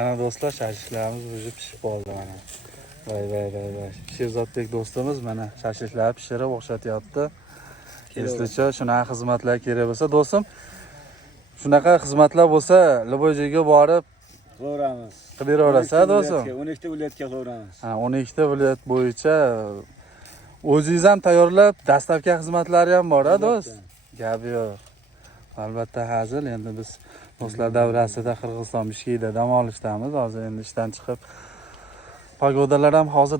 Ana do'stlar, shashliklarimiz уже pishib qoldi mana. Voy. Sherzodbek do'stimiz mana shashliklar pishirib o'xshatyapti. Eslicha shunaqa xizmatlar kerak bo'lsa, do'stim, shunaqa xizmatlar bo'lsa, Liboyjoyga borib qilaveramiz. qilib beraverasiz, do'stim. 12 ta viloyatga qilaveramiz. 12 ta viloyat bo'yicha o'zingiz ham tayyorlab, dastlabki xizmatlari ham bor, do'st. Gapi yo'q. Albatta hazil. Endi biz do'stlar davrasida Qirg'iziston Bishkekda dam olishdamiz. Hozir endi ishdan chiqib pagodalar ham hozir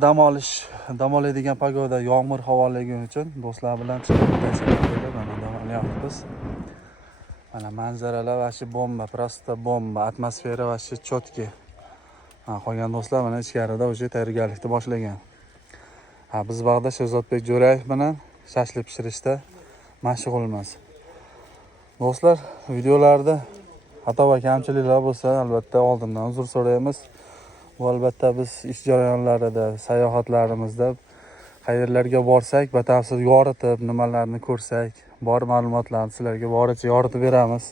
dam oladigan pagoda, yomg'ir havoligi uchun do'stlar bilan chiqib mana dam olyapmiz. Mana manzaralar vashi bomba, prosta bomba, atmosfera vashi chotki. Qolgan do'stlar mana ichkarida o'sha tayyorgarlikni boshlagan. Biz vaqtda Sherzodbek Jo'rayev bilan shashlik pishirishda mashg'ulmiz. Do'stlar, videolarda xato va kamchiliklar bo'lsa, albatta oldindan uzr so'raymiz. Bu albatta biz ish jarayonlarida, sayohatlarimizda qayerlarga borsak, batafsil yoritib, nimalarni ko'rsak, bor ma'lumotlarni sizlarga boricha yoritib beramiz.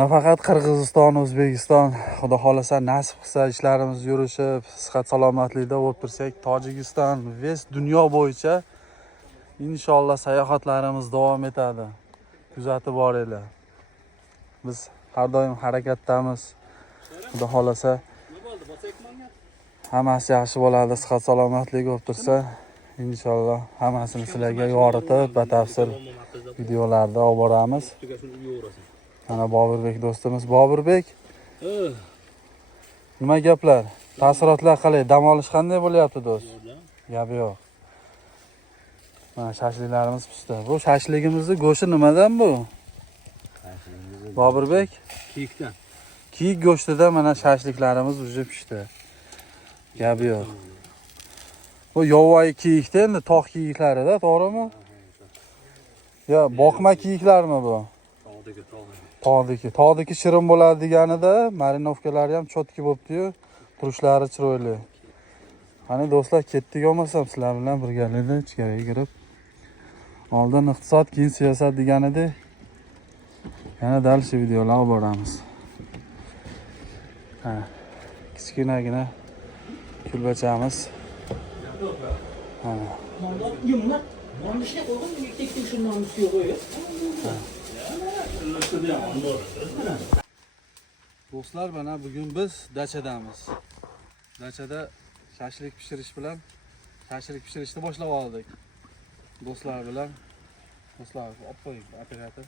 Nafaqat Qirg'iziston, O'zbekiston, xudo xolasa nasib qilsa ishlarimiz yurishib, sihat salomatlikda bo'lib tursak, Tojikiston, dunyo bo'yicha inshaalloh sayohatlarimiz davom etadi. Kuzatib boringlar. Biz har doim harakatdamiz. Xudo xolasa hammasi yaxshi bo'ladi, sihat salomatlik bo'lib tursa, inshaalloh hammasini sizlarga yoritib, batafsil videolarda olib boramiz. Mana Boburbek do'stimiz. Boburbek, nima gaplar? Taassurotlar qalay? Dam olish qanday bo'lyapti, do'st? Gapi yo'q. Mana shashliklarimiz pishdi. Bu shashligimizning go'shti nimadan bu? Boburbek, Kiyikdan. Kiyik go'shtida mana shashliklarimiz уже pishdi. Gapi yo'q. Bu yovvoyi kiyikda, endi tog' kiyiklarida, to'g'rimi? Yo, boqma kiyiklarmi bu? Tog'dagi shirin bo'ladi deganida, marinovkalari ham chotki bo'libdi-yu, turishlari chiroyli. Qani do'stlar, ketdik olmasam sizlar bilan birgalikda ichkariga kirib, oldin iqtisod, keyin siyosat deganida yana dal shu videolar olib boramiz. Kichkinagina kulbachamiz. Do'stlar, mana bugun biz dachadamiz. Dachada shashlik pishirishni boshlab oldik. Do'stlar bilan. Do'stlar, olib qo'ying, operator.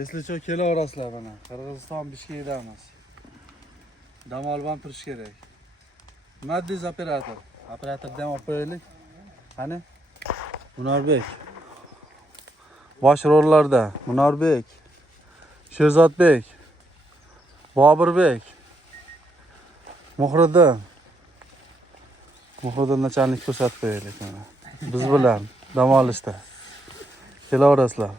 Eslicha kelaverasizlar mana. Qirg'iziston Bishkekdamiz. Dam olib ham turish kerak. Nima deysiz operator? Operatordan olib qo'yaylik. Qani? Munorbek. Bosh rollarda Munorbek, Sherzodbek, Boburbek, Muhriddin nachalnik ko'rsatib qo'yaylik mana. Biz bilan dam olishda. Kelaverasizlar.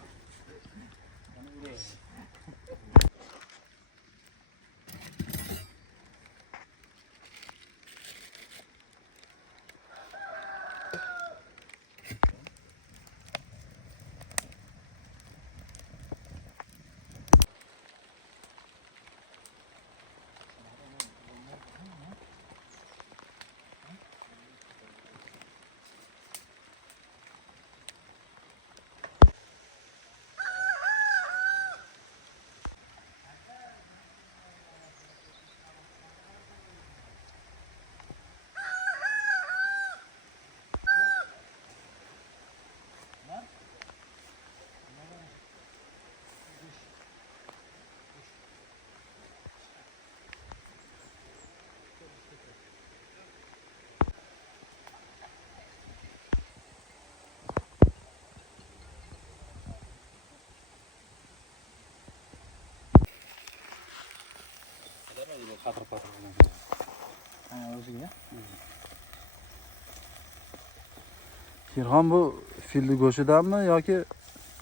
Kirxon, bu filni go'shtidanmi yoki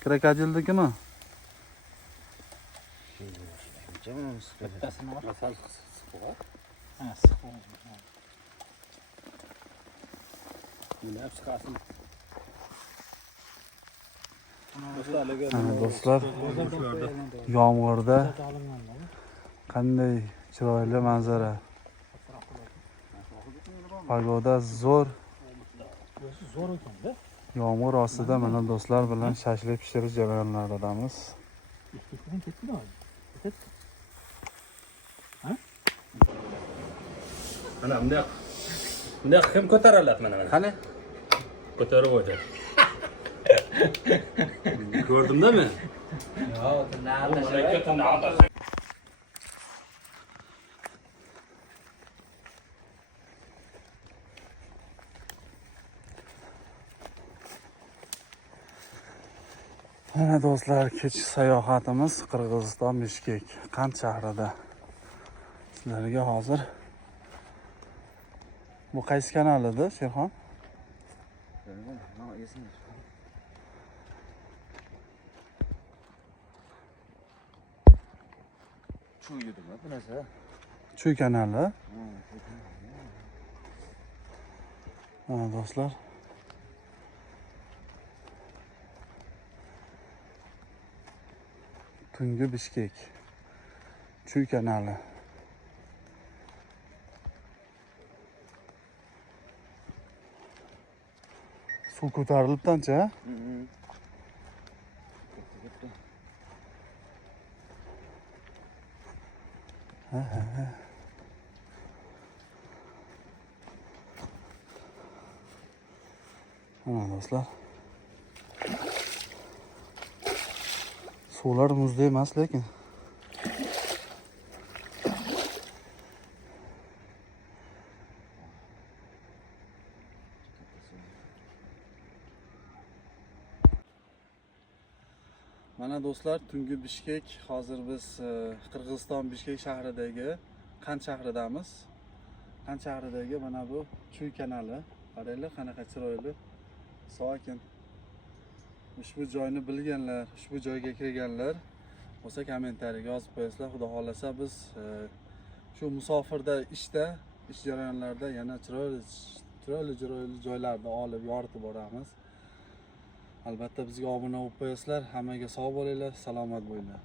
krokodildikimi? Mana do'stlar, yomg'irda qanday chiroyli manzara. Pagoda zo'r. Yomg'ir ostida mana do'stlar bilan shashlik pishirish jarayonlaridamiz. Mana bunday kim ko'tariladi mana. Qani? Ko'tarib o'tdi. Ko'rdimda men? Mana do'stlar, kechki sayohatimiz Qirg'iziston Bishkek, Qand shahrida. Sizlarga hozir bu qaysi kanal edi, Sherxon? Chu kanali. Mana do'stlar. Tungi Bishkek. Chu kanali. Suv ko'tarilibdi-ancha. Mana do'stlar. Suvlar muzda emas lekin. Mana do'stlar, tungi Bishkek. Hozir biz Qirg'iziston Bishkek shahridagi Qand shahridamiz. Qand shahridagi mana bu Chuy kanali. Qaranglar, qanaqa chiroyli, sokin. Ushbu joyni bilganlar, ushbu joyga kelganlar bo'lsa kommentariyaga yozib qo'yasizlar. Xudo xolasa biz shu musofirda ish jarayonlarida yana chiroyli joylarni olib yoritib boramiz. Albatta bizga obuna bo'lib qo'yasizlar. Hammaga sog' bo'linglar, salomat bo'linglar.